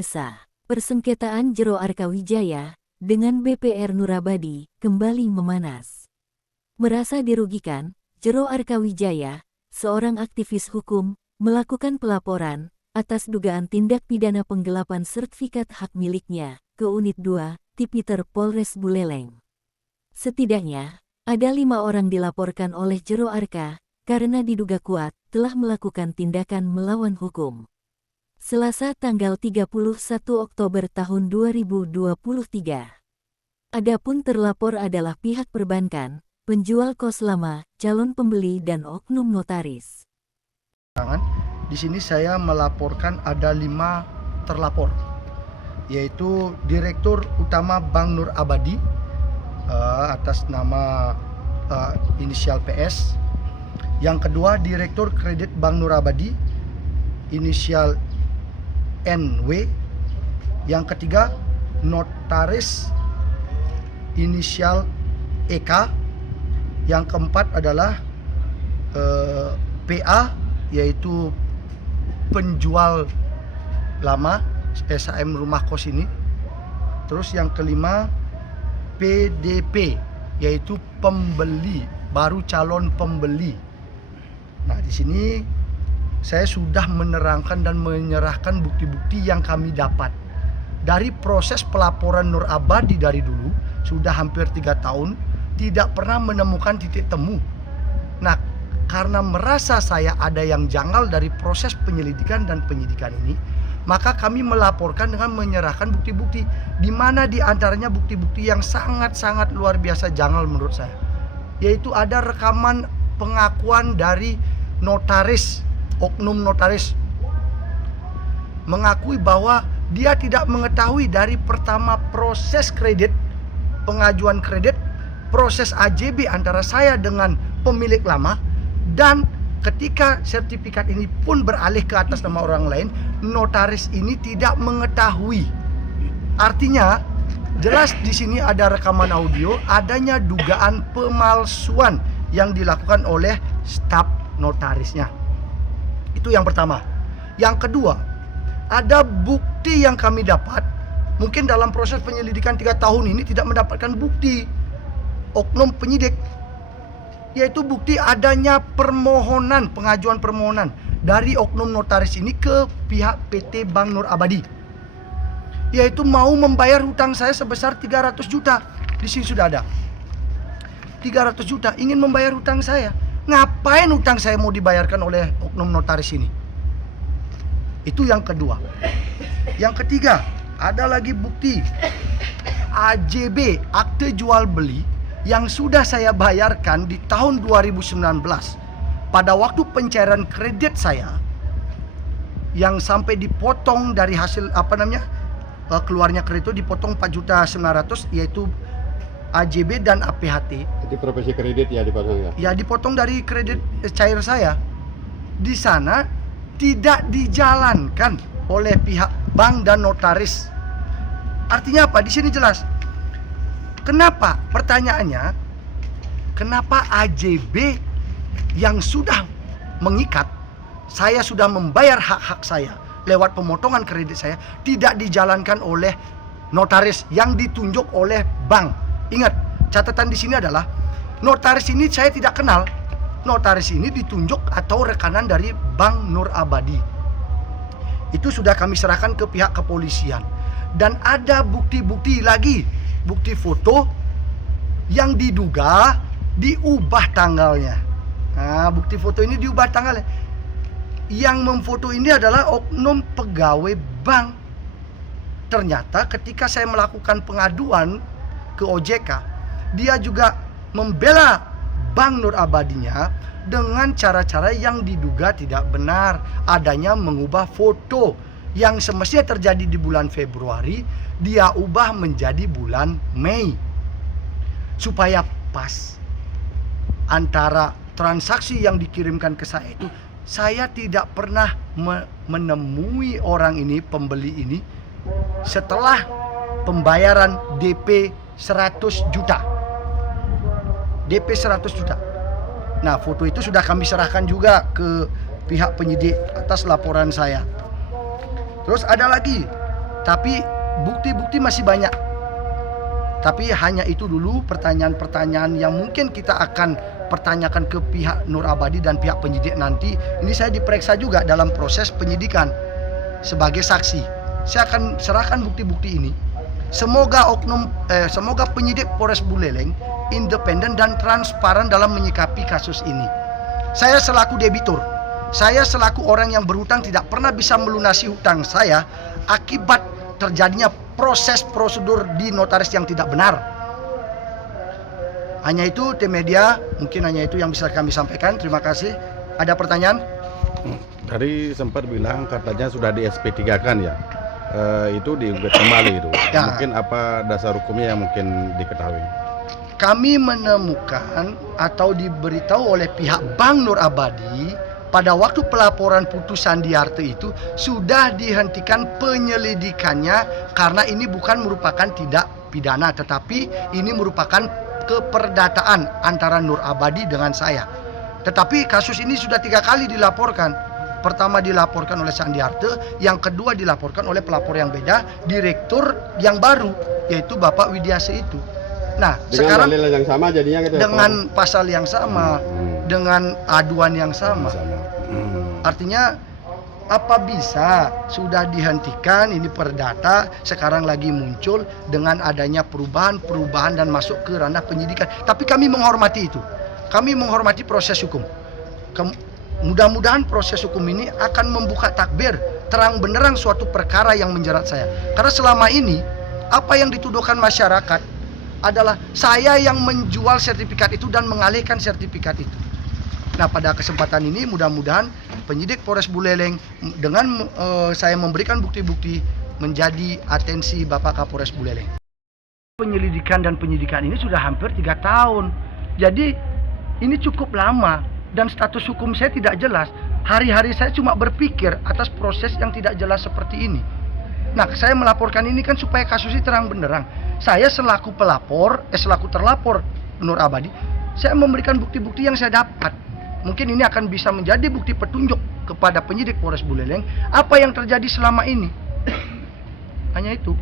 Pemirsa, persengketaan Jero Arkawijaya dengan BPR Nurabadi kembali memanas. Merasa dirugikan, Jero Arkawijaya, seorang aktivis hukum, melakukan pelaporan atas dugaan tindak pidana penggelapan sertifikat hak miliknya ke Unit 2, Tipiter Polres Buleleng. Setidaknya, ada 5 orang dilaporkan oleh Jero Arka karena diduga kuat telah melakukan tindakan melawan hukum. Selasa tanggal 31 Oktober tahun 2023. Adapun terlapor adalah pihak perbankan, penjual kos lama, calon pembeli dan oknum notaris. Di sini saya melaporkan ada 5 terlapor, yaitu Direktur Utama Bank Nur Abadi atas nama inisial PS. Yang kedua, Direktur Kredit Bank Nur Abadi inisial NW. Yang ketiga, Notaris inisial EK. Yang keempat adalah PA, yaitu penjual lama SHM rumah kos ini. Terus yang kelima, PDP, yaitu pembeli, baru calon pembeli. Nah, di sini saya sudah menerangkan dan menyerahkan bukti-bukti yang kami dapat dari proses pelaporan Nur Abadi. Dari dulu sudah hampir 3 tahun tidak pernah menemukan titik temu. Nah, karena merasa saya ada yang janggal dari proses penyelidikan dan penyidikan ini, maka kami melaporkan dengan menyerahkan bukti-bukti, di mana di antaranya bukti-bukti yang sangat-sangat luar biasa janggal menurut saya, yaitu ada rekaman pengakuan dari notaris, oknum notaris, mengakui bahwa dia tidak mengetahui dari pertama proses kredit, pengajuan kredit, proses AJB antara saya dengan pemilik lama, dan ketika sertifikat ini pun beralih ke atas nama orang lain, notaris ini tidak mengetahui. Artinya jelas di sini ada rekaman audio adanya dugaan pemalsuan yang dilakukan oleh staf notarisnya. Itu yang pertama. Yang kedua, ada bukti yang kami dapat. Mungkin dalam proses penyelidikan 3 tahun ini tidak mendapatkan bukti oknum penyidik, yaitu bukti adanya permohonan, pengajuan permohonan dari oknum notaris ini ke pihak PT Bank Nur Abadi, yaitu mau membayar hutang saya sebesar 300 juta. Di sini sudah ada 300 juta, ingin membayar hutang saya. Ngapain hutang saya mau dibayarkan oleh oknum notaris ini? Itu yang kedua. Yang ketiga, ada lagi bukti AJB, akte jual beli, yang sudah saya bayarkan di tahun 2019. Pada waktu pencairan kredit saya, yang sampai dipotong dari hasil keluarnya kredit itu dipotong 4.900.000, yaitu AJB dan APHT. Itu profesi kredit ya dipotong ya? Ya, dipotong dari kredit cair saya. Di sana tidak dijalankan oleh pihak bank dan notaris. Artinya apa? Di sini jelas. Kenapa? Pertanyaannya, kenapa AJB yang sudah mengikat, saya sudah membayar hak-hak saya lewat pemotongan kredit saya, tidak dijalankan oleh notaris yang ditunjuk oleh bank? Ingat, catatan di sini adalah notaris ini saya tidak kenal. Notaris ini ditunjuk atau rekanan dari Bank Nur Abadi. Itu sudah kami serahkan ke pihak kepolisian. Dan ada bukti-bukti lagi, bukti foto yang diduga diubah tanggalnya. Nah, bukti foto ini diubah tanggalnya. Yang memfoto ini adalah oknum pegawai bank. Ternyata ketika saya melakukan pengaduan ke OJK, dia juga membela Bank Nur Abadinya dengan cara-cara yang diduga tidak benar. Adanya mengubah foto yang semestinya terjadi di bulan Februari, dia ubah menjadi bulan Mei, supaya pas antara transaksi yang dikirimkan ke saya itu. Saya tidak pernah menemui orang ini, pembeli ini, setelah pembayaran DP 100 juta. DP 100 juta. Nah, foto itu sudah kami serahkan juga ke pihak penyidik atas laporan saya. Terus ada lagi Tapi bukti-bukti masih banyak. Tapi hanya itu dulu pertanyaan-pertanyaan yang mungkin kita akan pertanyakan ke pihak Nur Abadi dan pihak penyidik nanti. Ini saya diperiksa juga dalam proses penyidikan sebagai saksi. Saya akan serahkan bukti-bukti ini. Semoga semoga penyidik Polres Buleleng independen dan transparan dalam menyikapi kasus ini. Saya selaku debitur, saya selaku orang yang berhutang tidak pernah bisa melunasi hutang saya akibat terjadinya proses prosedur di notaris yang tidak benar. Hanya itu tim media, mungkin hanya itu yang bisa kami sampaikan. Terima kasih. Ada pertanyaan? Tadi sempat bilang katanya sudah di SP3 kan ya, itu diungkap kembali itu. Ya. Mungkin apa dasar hukumnya yang mungkin diketahui? Kami menemukan atau diberitahu oleh pihak Bank Nur Abadi pada waktu pelaporan putusan Sandiarte itu sudah dihentikan penyelidikannya karena ini bukan merupakan tindak pidana, tetapi ini merupakan keperdataan antara Nur Abadi dengan saya. Tetapi kasus ini sudah 3 kali dilaporkan. Pertama dilaporkan oleh Sandiarte, yang kedua dilaporkan oleh pelapor yang beda, direktur yang baru, yaitu Bapak Widiase itu. Nah, Dengan sekarang dalil yang sama jadinya gitu ya, dengan Pak? pasal yang sama, dengan aduan yang sama. Artinya apa bisa sudah dihentikan ini perdata, sekarang lagi muncul dengan adanya perubahan dan masuk ke ranah penyidikan. Tapi kami menghormati itu. Kami menghormati proses hukum. Mudah-mudahan proses hukum ini akan membuka takbir terang benderang suatu perkara yang menjerat saya. Karena selama ini apa yang dituduhkan masyarakat adalah saya yang menjual sertifikat itu dan mengalihkan sertifikat itu. Nah, pada kesempatan ini mudah-mudahan penyidik Polres Buleleng dengan saya memberikan bukti-bukti menjadi atensi Bapak Kapolres Buleleng. Penyelidikan dan penyidikan ini sudah hampir 3 tahun. Jadi ini cukup lama dan status hukum saya tidak jelas. Hari-hari saya cuma berpikir atas proses yang tidak jelas seperti ini. Nah, saya melaporkan ini kan supaya kasus ini terang benderang. Saya selaku pelapor, selaku terlapor Nur Abadi, saya memberikan bukti-bukti yang saya dapat. Mungkin ini akan bisa menjadi bukti petunjuk kepada penyidik Polres Buleleng apa yang terjadi selama ini. Hanya itu.